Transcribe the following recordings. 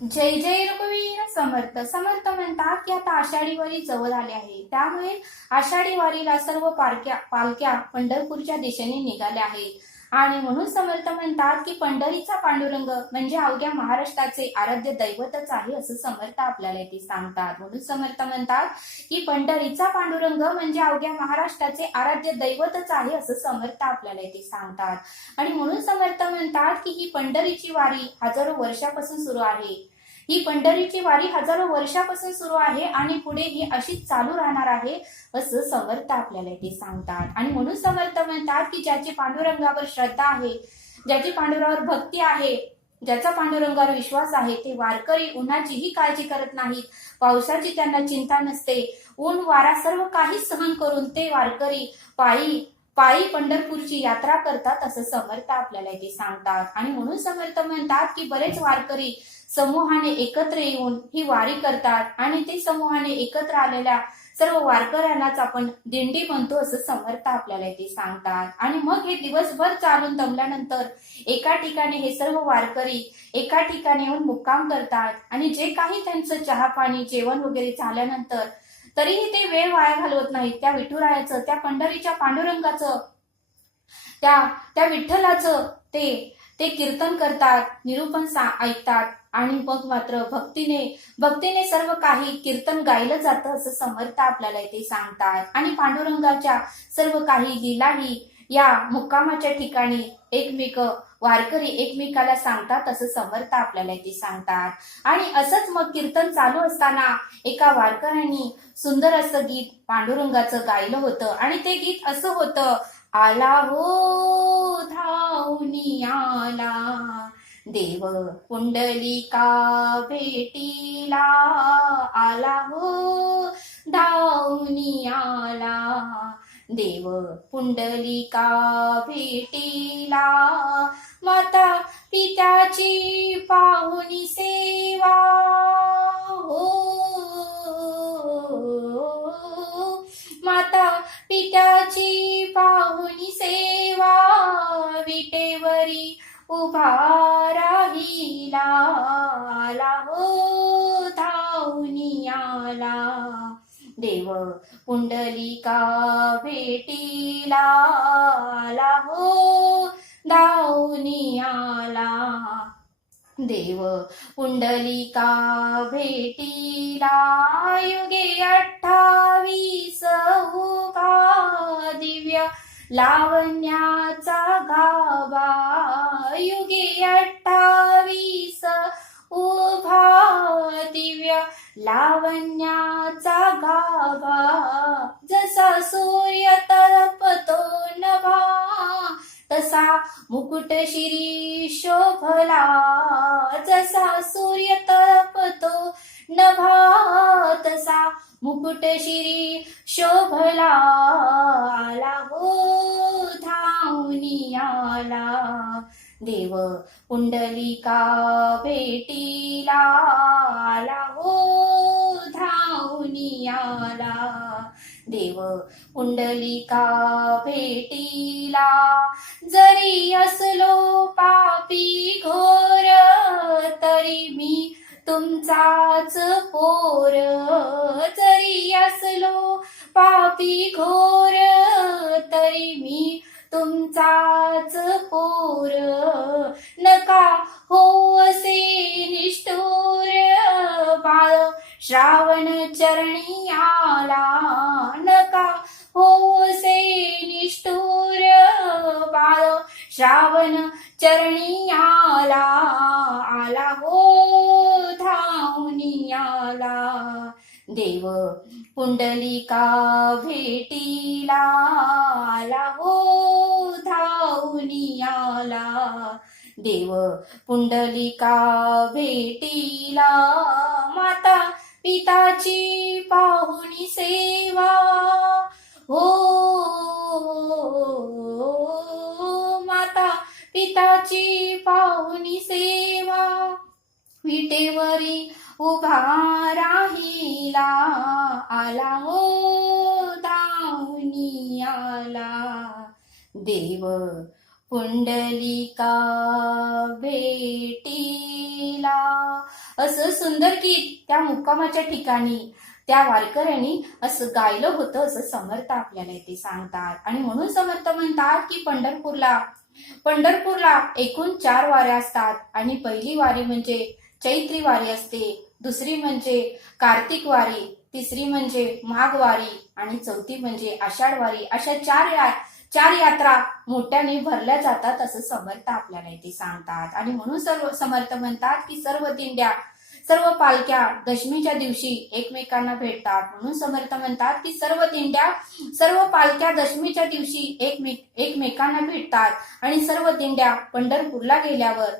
जय जय रघुवीर समर्थ. समर्थ म्हणतात की आता आषाढी वारी जवळ आली आहे, त्यामुळे आषाढी वारीला सर्व पालख्या पंढरपूरच्या दिशेने निघाल्या आहेत. आणि म्हणून समर्थ म्हणतात की पंढरीचा पांडुरंग म्हणजे अवघ्या महाराष्ट्राचे आराध्य दैवतच आहे, असं समर्थ आपल्याला इथे सांगतात. म्हणून समर्थ म्हणतात की पंढरीचा पांडुरंग म्हणजे अवघ्या महाराष्ट्राचे आराध्य दैवतच आहे, असं समर्थ आपल्याला इथे सांगतात. आणि म्हणून समर्थ म्हणतात की ही पंढरीची वारी हजारो वर्षापासून सुरू आहे. ही पंढरीची वारी हजारो वर्षापासून सुरू आहे आणि पुढे ही अशीच चालू राहणार आहे, असं समर्थ आपल्याला इथे सांगतात. आणि म्हणून समर्थ म्हणतात की ज्याची पांडुरंगावर श्रद्धा आहे, ज्याची पांडुरंगावर भक्ती आहे, ज्याचा पांडुरंगावर विश्वास आहे, ते वारकरी उन्हाचीही काळजी करत नाहीत, पावसाची त्यांना चिंता नसते. ऊन वारा सर्व काही सहन करून ते वारकरी पायी पायी पंढरपूरची यात्रा करतात, असं समर्थ आपल्याला इथे सांगतात. आणि म्हणून समर्थ म्हणतात की बरेच वारकरी समूहाने एकत्र येऊन ही वारी करतात आणि ते समूहाने एकत्र आलेल्या सर्व वारकऱ्यांनाच आपण दिंडी म्हणतो, असं समर्थ आपल्याला इथे सांगतात. आणि मग हे दिवसभर चालून दमल्यानंतर एका ठिकाणी हे सर्व वारकरी एका ठिकाणी येऊन मुक्काम करतात. आणि जे काही त्यांचं चहा पाणी जेवण वगैरे झाल्यानंतर तरीही ते वेळ वाया घालवत नाहीत. त्या विठुरायाचं, त्या पंढरीच्या पांडुरंगाचं, त्या त्या विठ्ठलाचं ते ते कीर्तन करतात, निरूपण ऐकतात. आणि मग मात्र भक्तीने भक्तीने सर्व काही कीर्तन गायलं जातं, असं समर्थ आपल्याला इथे सांगतात. आणि पांडुरंगाच्या सर्व काही लीलाही या मुक्कामाच्या ठिकाणी वारकरी एकमेकाला सांगतात, असं समर्थ आपल्याला इथे सांगतात. आणि असंच मग कीर्तन चालू असताना एका वारकऱ्यांनी सुंदर असं गीत पांडुरंगाचं गायलं होतं. आणि ते गीत असं होतं, आला हो धावनी आला देव पुंडलिका भेटीला, आला हो धावनी आला देव पुंडलिका भेटीला, माता पित्याची पाहुणी सेवा हो, माता पित्याची पाहुणी सेवा विटेवरी उभा राहिला, आला हो धावनी आला देव पुंडलिका भेटीला, आला हो धावनी आला देव पुंडलिका भेटीला, युगे 28 उभा दिव्य लावण्याचा गाभा, युगे 28 उभा दिव्य लावण्याचा गाभा, जसा सूर्य तळपतो नभा तसा मुकुट शिरी शोभला, जसा सूर्य तळपतो नभा तसा मुकुट शिरी शोभला, आला हो धावनी आला देव पुंडलिका भेटीला, आला हो धावनी आला देव पुंडलिका भेटीला, जरी असलो पापी घोर तरी मी तुमचाच पोर, जरी असलो पापी घोर तरी मी तुमचाच पोर, नका हो असे निष्ठुर बाळ श्रावण चरणी आला, नका हो असे निष्ठुर बाळ श्रावण चरणी आला, आला हो धावनी आला देव पुंडलिका भेटीला, आला हो धावनी आला देव पुंडलिका भेटीला, माता पिताची पाहुणी सेवा हो, माता पिताची पाहुणी सेवा विटेवरी उभा राहिला, आला हो धावनी आला देव पुंडलिका भेटीला, असं सुंदर गीत त्या मुक्कामाच्या ठिकाणी त्या वारकऱ्यांनी असं गायलं होतं असं समर्थ आपल्याला इथे सांगतात. आणि म्हणून समर्थ म्हणतात की पंढरपूरला एकूण 4 वाऱ्या असतात. आणि पहिली वारी म्हणजे चैत्री वारी असते, दुसरी म्हणजे कार्तिक वारी, तिसरी म्हणजे माघ वारी आणि चौथी म्हणजे आषाढ वारी. अशा चार यात्रा मोठ्याने भरल्या जातात असं समर्थ आपल्याला इथे सांगतात. आणि म्हणून सर्व समर्थ म्हणतात की सर्व पालख्या दशमीच्या दिवशी एकमेकांना भेटतात. म्हणून समर्थ म्हणतात की सर्व पालख्या दशमीच्या दिवशी एकमेकांना भेटतात. आणि सर्व दिंड्या पंढरपूरला गेल्यावर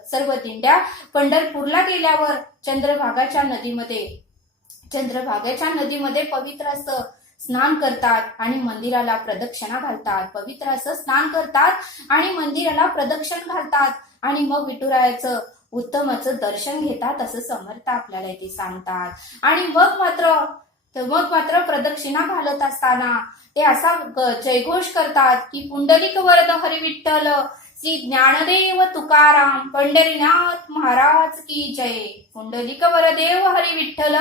चंद्रभागाच्या नदीमध्ये पवित्र असं स्नान करतात आणि मंदिराला प्रदक्षिणा घालतात. पवित्र असं स्नान करतात आणि मंदिराला प्रदक्षिणा घालतात आणि मग विठुरायाचं उत्तमाचं दर्शन घेतात असं समर्थ आपल्याला इथे सांगतात. आणि मग मात्र प्रदक्षिणा घालत असताना ते असा जयघोष करतात की पुंडलिक वरद हरी विठ्ठल श्री ज्ञानदेव तुकाराम पंढरीनाथ महाराज की जय. पुंडलिक वरदेव हरी विठ्ठल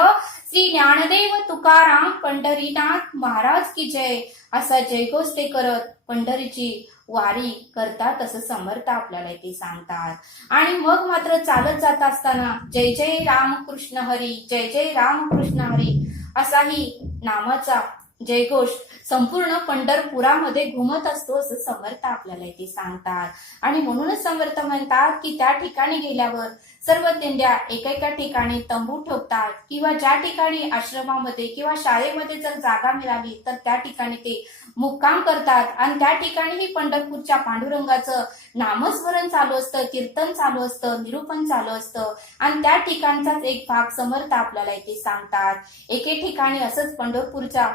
श्री ज्ञानदेव तुकाराम पंढरीनाथ महाराज की जय असा जयघोष ते करत पंढरीची वारी करतात असं समर्थ आपल्याला इथे सांगतात. आणि मग मात्र चालत जात असताना जय जय रामकृष्ण हरी, जय जय रामकृष्ण हरी असाही नामाचा जयघोष संपूर्ण पंढरपुरामध्ये घुमत असतो असं समर्थ आपल्याला इथे सांगतात. आणि म्हणूनच समर्थ म्हणतात की त्या ठिकाणी गेल्यावर सर्व दिंड्या एकेका ठिकाणी तंबू ठोकतात किंवा ज्या ठिकाणी आश्रमामध्ये किंवा शाळेमध्ये जर जागा मिळाली तर त्या ठिकाणी ते मुक्काम करतात. आणि त्या ठिकाणीही पंढरपूरच्या पांडुरंगाचं नामस्मरण चालू असतं, कीर्तन चालू असतं, निरूपण चालू असतं. आणि त्या ठिकाणचाच एक भाग समर्थ आपल्याला इथे सांगतात. एके ठिकाणी असंच पंढरपूरच्या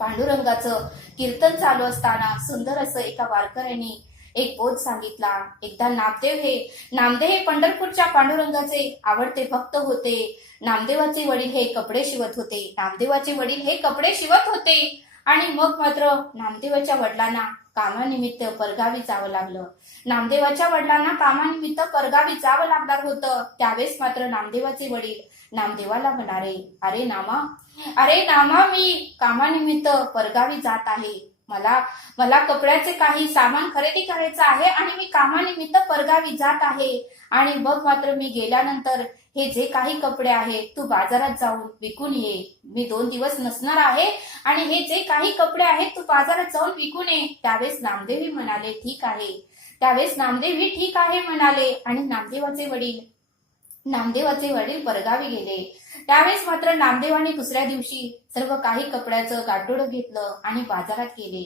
पांडुरंगाचं कीर्तन चालू असताना सुंदर असं एका वारकऱ्यांनी एक बोध सांगितला. एकदा नामदेव हे पंढरपूरच्या पांडुरंगाचे आवडते भक्त होते. नामदेवाचे वडील हे कपडे शिवत होते. आणि मग मात्र नामदेवाच्या वडिलांना कामानिमित्त परगावी जावं लागणार होतं. त्यावेळेस मात्र नामदेवाचे वडील नामदेवाला म्हणाले, अरे नामा मी कामानिमित्त परगावी जात आहे. मला कपड्याचे काही सामान खरेदी करायचं आहे आणि मी कामानिमित्त परगावी जात आहे. आणि मग मात्र मी गेल्यानंतर हे जे काही कपडे आहेत तू बाजारात जाऊन विकून ये. मी 2 दिवस नसणार आहे आणि हे जे काही कपडे आहेत तू बाजारात जाऊन विकून ये. त्यावेळेस नामदेव म्हणाले ठीक आहे म्हणाले. आणि नामदेवाचे वडील परगावी गेले. त्यावेळेस मात्र नामदेवाने दुसऱ्या दिवशी सर्व काही कपड्याचं गाठोडं घेतलं आणि बाजारात गेले.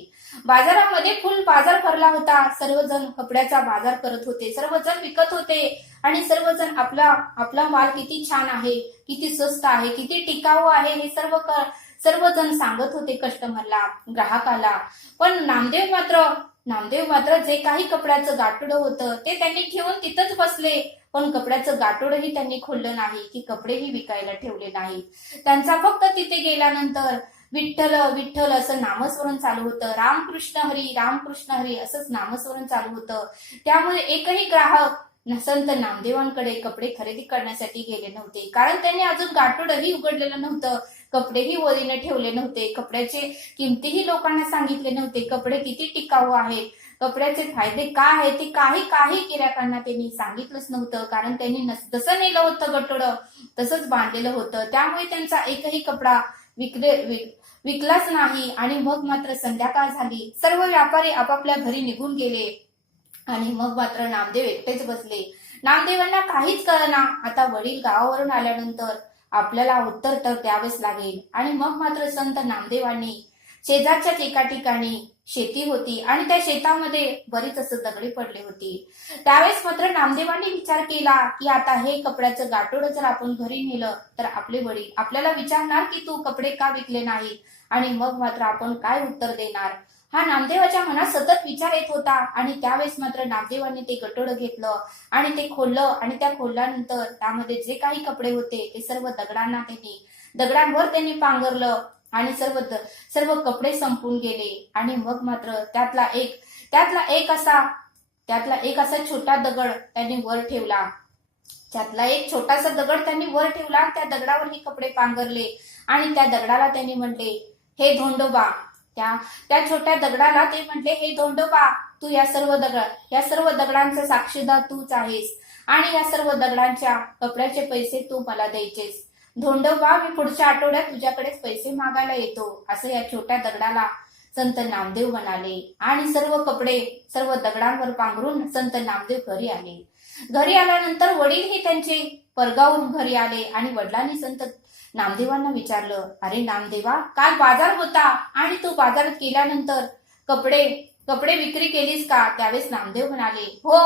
बाजारामध्ये फुल बाजार भरला होता. सर्वजण कपड्याचा बाजार करत होते, सर्वजण विकत होते आणि सर्वजण आपला माल किती छान आहे, किती स्वस्त आहे, किती टिकाऊ आहे हे सर्वजण सांगत होते कस्टमरला, ग्राहकाला. पण नामदेव मात्र जे काही कपड्याचं गाठोडं होतं ते त्यांनी ठेवून तिथंच बसले. पण कपड्याचं गाठोडंही त्यांनी खोललं नाही की कपडेही विकायला ठेवले नाही. त्यांचा फक्त तिथे गेल्यानंतर विठ्ठल विठ्ठल असं नामस्मरण चालू होतं. रामकृष्ण हरी असंच नामस्मरण चालू होतं. त्यामुळे एकही ग्राहक संत नामदेवांकडे कपडे खरेदी करण्यासाठी गेले नव्हते. कारण त्यांनी अजून गाठोडंही उघडलेलं नव्हतं, कपडेही वरीने ठेवले नव्हते, कपड्याचे किमतीही लोकांना सांगितले नव्हते, कपडे किती टिकाऊ आहेत, कपड्याचे फायदे काय आहेत ते काही गिऱ्हाईकांना त्यांनी सांगितलंच नव्हतं. कारण त्यांनी जसं नेलं होतं गठोडं तसंच बांधलेलं होतं. त्यामुळे त्यांचा एकही कपडा विकलाच नाही. आणि मग मात्र संध्याकाळ झाली, सर्व व्यापारी आपापल्या घरी निघून गेले आणि मग मात्र नामदेव एकटेच बसले. नामदेवांना काहीच कळेना. आता वडील गावावरून आल्यानंतर आपल्याला उत्तर तर द्यावेच लागेल. आणि मग मात्र संत नामदेवांनी शेजारच्याच एका ठिकाणी शेती होती आणि त्या शेतामध्ये बरीच असं दगडी पडली होती. त्यावेळेस मात्र नामदेवांनी विचार केला की आता हे कपड्याचं गाठोडं जर आपण घरी नेलं तर आपले वडील आपल्याला विचारणार की तू कपडे का विकले नाही. आणि मग मात्र आपण काय उत्तर देणार, हा नामदेवाच्या मनात सतत विचार येत होता. आणि त्यावेळेस मात्र नामदेवांनी ते गठोडं घेतलं आणि ते खोललं. आणि त्या खोलल्यानंतर त्यामध्ये जे काही कपडे होते ते सर्व दगडांवर त्यांनी पांघरलं आणि सर्व कपडे संपून गेले. आणि मग मात्र त्यातला एक असा छोटा दगड त्यांनी वर ठेवला. त्यातला एक छोटासा दगड त्यांनी वर ठेवला, त्या दगडावर हे कपडे पांघरले आणि त्या दगडाला त्यांनी म्हटले, हे धोंडोबा. त्या त्या छोट्या दगडाला ते म्हटले, हे धोंडोबा, तू या सर्व दगडांचा साक्षीदार तूच आहेस आणि या सर्व दगडांच्या कपड्याचे पैसे तू मला द्यायचेस. धोंडोबा, मी पुढच्या आठवड्यात तुझ्याकडेच पैसे मागायला येतो, असं या छोट्या दगडाला संत नामदेव म्हणाले. आणि सर्व दगडांवर पांघरून संत नामदेव घरी आले. घरी आल्यानंतर वडीलही त्यांचे परगावून घरी आले आणि वडिलांनी संत नामदेवांना विचारलं, अरे नामदेवा, काल बाजार होता आणि तू बाजारात गेल्यानंतर कपडे विक्री केलीस का? त्यावेळेस नामदेव म्हणाले, हो,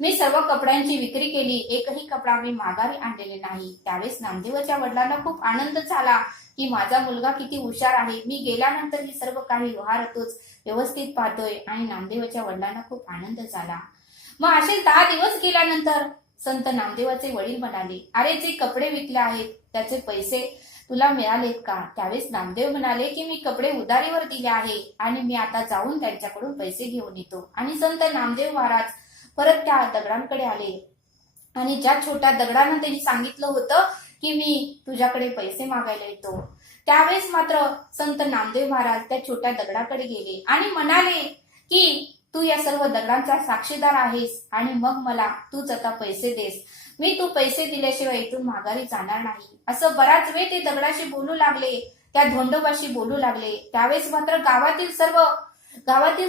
मी सर्व कपड्यांची विक्री केली, एकही कपडा मी माघारी आणलेले नाही. त्यावेळेस नामदेवाच्या वडिलांना खूप आनंद झाला की माझा मुलगा किती हुशार आहे, मी गेल्यानंतर ही सर्व काही व्यवहार तोच व्यवस्थित पाहतोय. आणि नामदेवाच्या वडिलांना खूप आनंद झाला. मग असे 10 दिवस गेल्यानंतर संत नामदेवाचे वडील म्हणाले, अरे जे कपडे विकले आहेत त्याचे पैसे तुला मिळालेत का? त्यावेळेस नामदेव म्हणाले की मी कपडे उधारीवर दिले आहे आणि मी आता जाऊन त्यांच्याकडून पैसे घेऊन येतो. आणि संत नामदेव महाराज परत त्या दगडांकडे आले आणि ज्या छोट्या दगडांना त्यांनी सांगितलं होतं की मी तुझ्याकडे पैसे मागायला येतो, त्यावेळेस मात्र संत नामदेव महाराज त्या छोट्या दगडाकडे गेले आणि म्हणाले की तू या सर्व दगडांचा साक्षीदार आहेस आणि मग मला तूच आता पैसे देस. मी तू पैसे दिल्याशिवाय इथून माघारी जाणार नाही. असं बराच वेळ ते दगडाशी बोलू लागले, त्या धोंडोबाशी बोलू लागले. त्यावेळेस मात्र गावातील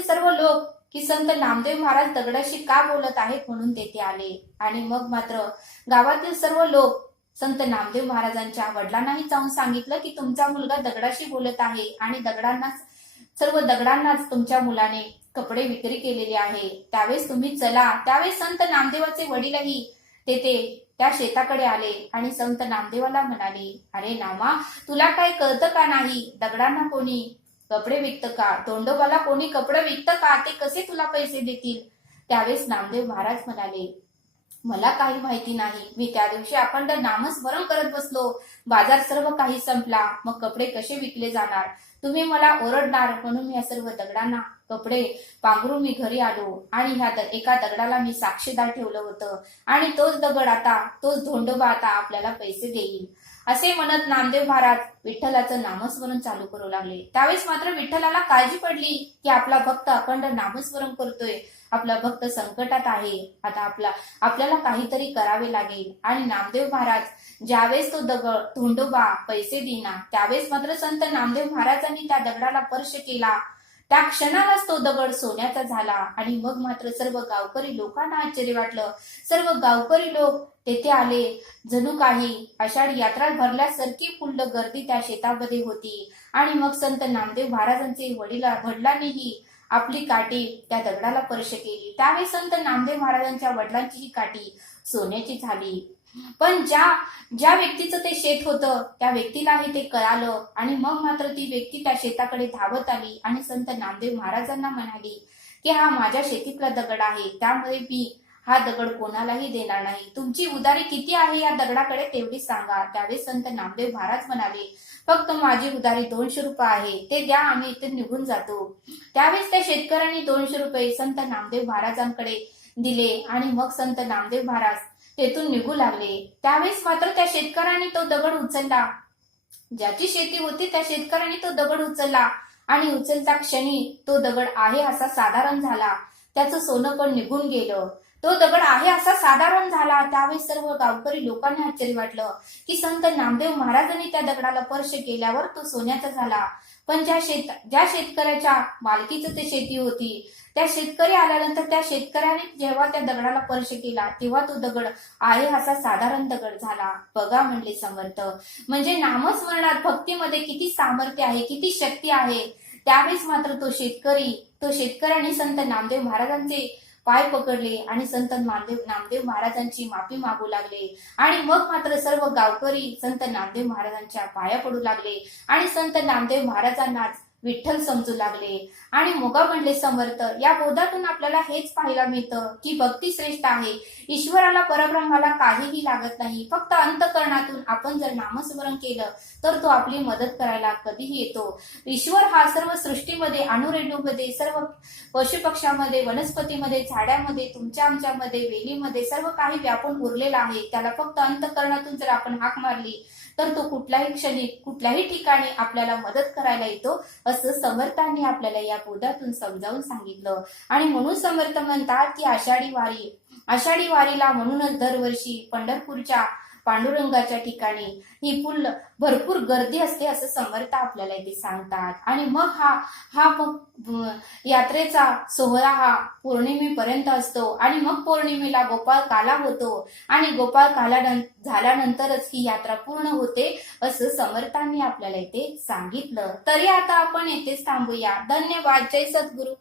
सर्व लोक की संत नामदेव महाराज दगडाशी का बोलत आहेत म्हणून तेथे आले. आणि मग मात्र गावातील सर्व लोक संत नामदेव महाराजांच्या वडिलांनाही जाऊन सांगितलं की तुमचा मुलगा दगडाशी बोलत आहे आणि सर्व दगडांनाच तुमच्या मुलाने कपडे विक्री केलेले आहे. त्यावेळेस तुम्ही चला. त्यावेळेस संत नामदेवाचे वडीलही तेथे त्या शेताकडे आले आणि संत नामदेवाला म्हणाले, अरे नामा, तुला काय कळतं का नाही? दगडांना कोणी कपडे विकतं का? धोंडोबाला कोणी कपडे विकतं का? ते कसे तुला पैसे देतील? त्यावेळेस नामदेव महाराज म्हणाले, मला काही माहिती नाही. मी त्या दिवशी अखंड नामस्मरण करत बसलो. बाजार सर्व काही संपला. मग कपडे कसे विकले जाणार? तुम्ही मला ओरडणार म्हणून मी या सर्व दगडांना कपडे पांघरून मी घरी आलो आणि ह्या एका दगडाला मी साक्षीदार ठेवलं होतं आणि तोच धोंडोबा आता आपल्याला पैसे देईल. असे म्हणत नामदेव महाराज विठ्ठलाचं नामस्मरण चालू करू लागले. त्यावेळेस मात्र विठ्ठलाला काळजी पडली की आपला भक्त अखंड नामस्मरण करतोय, आपला भक्त संकटात आहे, आता आपल्याला काहीतरी करावे लागेल. आणि नामदेव महाराज ज्यावेळेस तो धोंडोबा पैसे देईना, त्यावेळेस मात्र संत नामदेव महाराजांनी त्या दगडाला स्पर्श केला. त्या क्षणालाच तो दगड सोन्याचा झाला. आणि मग मात्र सर्व गावकरी लोकांना आश्चर्य वाटलं. सर्व गावकरी लोक तेथे आले. जणू काही आषाढी यात्रा भरल्यासारखी फुल्ल गर्दी त्या शेतामध्ये होती. आणि मग संत नामदेव महाराजांचे वडिलांनीही आपली काठी त्या दगडाला स्पर्श केली. त्यावेळी संत नामदेव महाराजांच्या वडिलांची ही काठी सोन्याची झाली. पण ज्या व्यक्तीचं ते शेत होतं त्या व्यक्तीलाही ते कळालं आणि मग मात्र ती व्यक्ती त्या शेताकडे धावत आली आणि संत नामदेव महाराजांना म्हणाली की हा माझ्या शेतीतला दगड आहे, त्यामुळे मी हा दगड कोणालाही देणार नाही. तुमची उधारी किती आहे या दगडाकडे तेवढी सांगा. त्यावेळेस संत नामदेव महाराज म्हणाले, फक्त माझी उधारी 200 रुपये आहे, ते द्या, आम्ही इथे निघून जातो. त्यावेळेस त्या शेतकऱ्यांनी 200 रुपये संत नामदेव महाराजांकडे दिले आणि मग संत नामदेव महाराज तेथून निघू लागले. त्यावेळेस मात्र त्या शेतकऱ्यांनी तो दगड उचलला. ज्याची शेती होती त्या शेतकऱ्यांनी तो दगड उचलला आणि उचलता क्षणी तो दगड आहे असा साधारण झाला. त्याचं सोनं पण निघून गेलं. तो दगड आहे असा साधारण झाला. त्यावेळेस सर्व गावकरी लोकांना आश्चर्य वाटलं की संत नामदेव महाराजांनी त्या दगडाला स्पर्श केल्यावर तो सोन्याचा झाला. पण ज्या शेतकऱ्याच्या मालकीचं ते शेती होती त्या शेतकरी आल्यानंतर त्या शेतकऱ्याने जेव्हा त्या दगडाला स्पर्श केला तेव्हा तो दगड आहे असा साधारण दगड झाला. बघा म्हणले समर्थ, म्हणजे नामस्मरणात भक्तीमध्ये किती सामर्थ्य आहे, किती शक्ती आहे. त्यावेळेस मात्र तो शेतकऱ्याने संत नामदेव महाराजांचे पाय पकडले आणि संत नामदेव महाराजांची माफी मागू लागले. आणि मग मात्र सर्व गावकरी संत नामदेव महाराजांच्या पाया पडू लागले आणि संत नामदेव महाराजांनाच विठ्ठल समजू लागले. आणि मग म्हणले समर्थ, या बोधातून आपल्याला हेच पाहायला मिळतं की भक्ती श्रेष्ठ आहे. ईश्वराला परब्रह्माला काहीही लागत नाही. फक्त अंतःकरणातून आपण जर नामस्मरण केलं तर तो आपली मदत करायला कधीही येतो. ईश्वर हा सर्व सृष्टीमध्ये, अणुरेणूमध्ये, सर्व पशुपक्ष्यामध्ये, वनस्पतीमध्ये, झाडामध्ये, तुमच्या आमच्यामध्ये, वेलीमध्ये सर्व काही व्यापून उरलेला आहे. त्याला फक्त अंतःकरणातून जर आपण हाक मारली तर तो कुठल्याही क्षणी, कुठल्याही ठिकाणी आपल्याला मदत करायला येतो, असं समर्थांनी आपल्याला या बोधातून समजावून सांगितलं. आणि म्हणून समर्थ म्हणतात की आषाढी वारीला म्हणूनच दरवर्षी पंढरपूरच्या पांडुरंगाच्या ठिकाणी ही भरपूर गर्दी असते, असं समर्थ आपल्याला इथे सांगतात. आणि मग हा यात्रेचा सोहळा हा पौर्णिमेपर्यंत असतो. आणि मग पौर्णिमेला गोपाळ काला होतो. आणि गोपाळ काला झाल्यानंतरच ही यात्रा पूर्ण होते, असं समर्थांनी आपल्याला इथे सांगितलं. तरी आता आपण येथेच थांबूया. धन्यवाद. जय सद्गुरू.